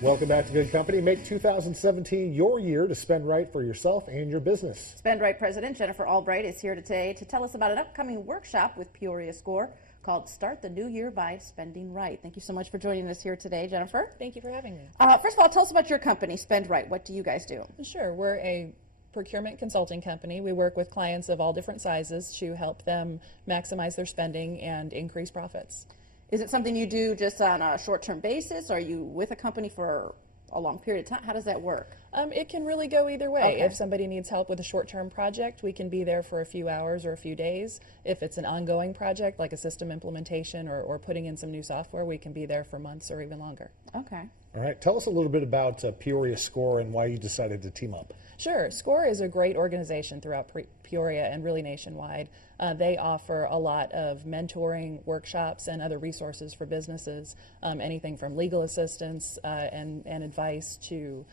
Welcome back to Good Company. Make 2017 your year to spend right for yourself and your business. Spend Right President Jennifer Albright is here today to tell us about an upcoming workshop with Peoria SCORE called Start the New Year by Spending Right. Thank you so much for joining us here today, Jennifer. Thank you for having me. First of all, tell us about your company, Spend Right. What do you guys do? Sure. We're a procurement consulting company. We work with clients of all different sizes to help them maximize their spending and increase profits. Is it something you do just on a short-term basis? Are you with a company for a long period of time? How does that work? It can really go either way. Okay. If somebody needs help with a short-term project, we can be there for a few hours or a few days. If it's an ongoing project, like a system implementation or putting in some new software, we can be there for months or even longer. Okay. All right, tell us a little bit about Peoria SCORE and why you decided to team up. Sure. SCORE is a great organization throughout Peoria and really nationwide. They offer a lot of mentoring, workshops, and other resources for businesses, anything from legal assistance and advice to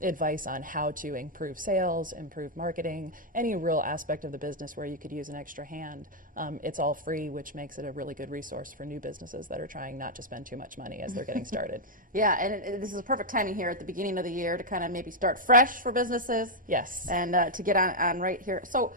advice on how to improve sales, improve marketing, any real aspect of the business where you could use an extra hand. It's all free, which makes it a really good resource for new businesses that are trying not to spend too much money as they're getting started. Yeah, and this is a perfect timing here at the beginning of the year to kind of maybe start fresh for businesses. Yes. And to get on right here. So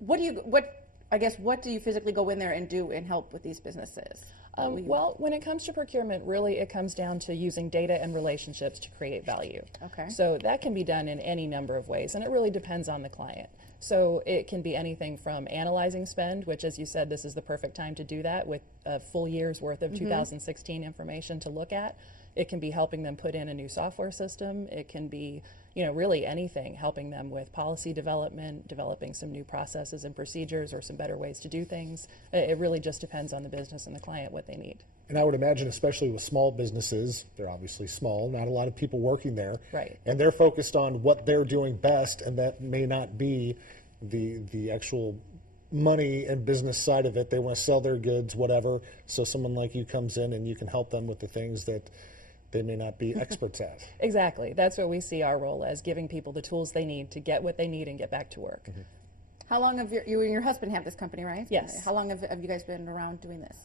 what do you physically go in there and do and help with these businesses? Well, when it comes to procurement, really it comes down to using data and relationships to create value. Okay. So that can be done in any number of ways, and it really depends on the client. So it can be anything from analyzing spend, which, as you said, this is the perfect time to do that with a full year's worth of 2016 information to look at. It can be helping them put in a new software system. It can be, really anything, helping them with policy development, developing some new processes and procedures or some better ways to do things. It really just depends on the business and the client what they need. And I would imagine, especially with small businesses, they're obviously small, not a lot of people working there. Right. And they're focused on what they're doing best, and that may not be the actual money and business side of it. They want to sell their goods, whatever. So someone like you comes in and you can help them with the things that they may not be experts at. Exactly. That's what we see our role as, giving people the tools they need to get what they need and get back to work. Mm-hmm. How long have you and your husband have this company, right? Yes. How long have you guys been around doing this?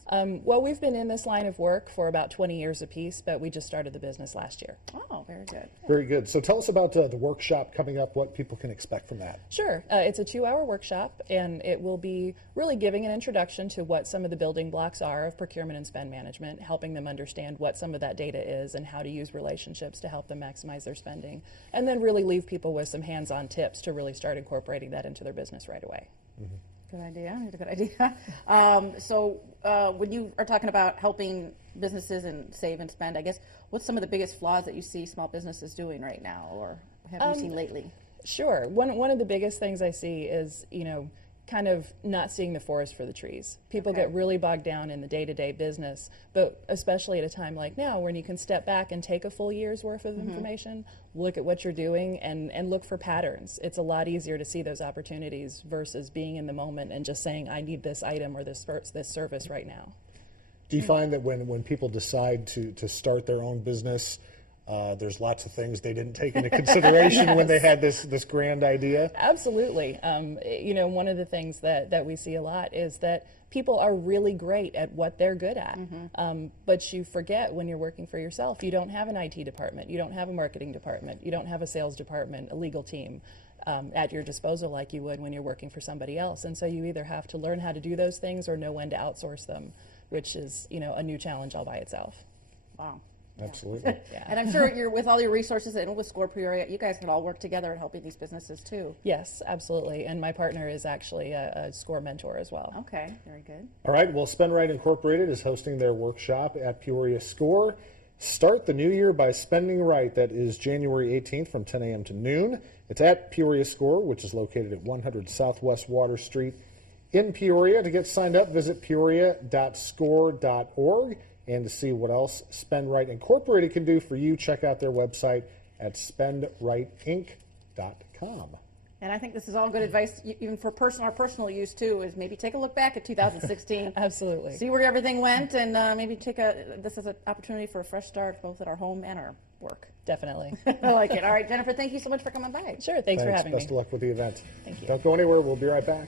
Well, we've been in this line of work for about 20 years apiece, but we just started the business last year. Oh, very good. Very good. So tell us about the workshop coming up, what people can expect from that. Sure. It's a 2-hour workshop, and it will be really giving an introduction to what some of the building blocks are of procurement and spend management, helping them understand what some of that data is and how to use relationships to help them maximize their spending, and then really leave people with some hands-on tips to really start incorporating that into their business right away. Mm-hmm. Good idea. It's a good idea. So when you are talking about helping businesses and save and spend, I guess, what's some of the biggest flaws that you see small businesses doing right now, or have you seen lately? Sure. One of the biggest things I see is, kind of not seeing the forest for the trees. People Okay. get really bogged down in the day-to-day business, but especially at a time like now when you can step back and take a full year's worth of information, look at what you're doing and look for patterns. It's a lot easier to see those opportunities versus being in the moment and just saying, I need this item or this service right now. Do you find that when people decide to start their own business, there's lots of things they didn't take into consideration Yes. when they had this grand idea? Absolutely. One of the things that we see a lot is that people are really great at what they're good at. But you forget when you're working for yourself, you don't have an IT department, you don't have a marketing department, you don't have a sales department, a legal team at your disposal like you would when you're working for somebody else. And so you either have to learn how to do those things or know when to outsource them, which is, a new challenge all by itself. Wow. Absolutely. Yeah. And I'm sure you're with all your resources and with SCORE Peoria, you guys can all work together in helping these businesses too. Yes, absolutely. And my partner is actually a SCORE mentor as well. Okay, very good. All right, well, Spend Right Incorporated is hosting their workshop at Peoria SCORE. Start the new year by spending right. That is January 18th from 10 a.m. to noon. It's at Peoria SCORE, which is located at 100 Southwest Water Street in Peoria. To get signed up, visit peoria.score.org. And to see what else Spend Right Incorporated can do for you, check out their website at spendrightinc.com. And I think this is all good advice, even for personal use too, is maybe take a look back at 2016. Absolutely. See where everything went, and maybe take this as an opportunity for a fresh start, both at our home and our work. Definitely. I like it. All right, Jennifer, thank you so much for coming by. Sure. Thanks for having me. Best of luck with the event. Thank you. Don't go anywhere. We'll be right back.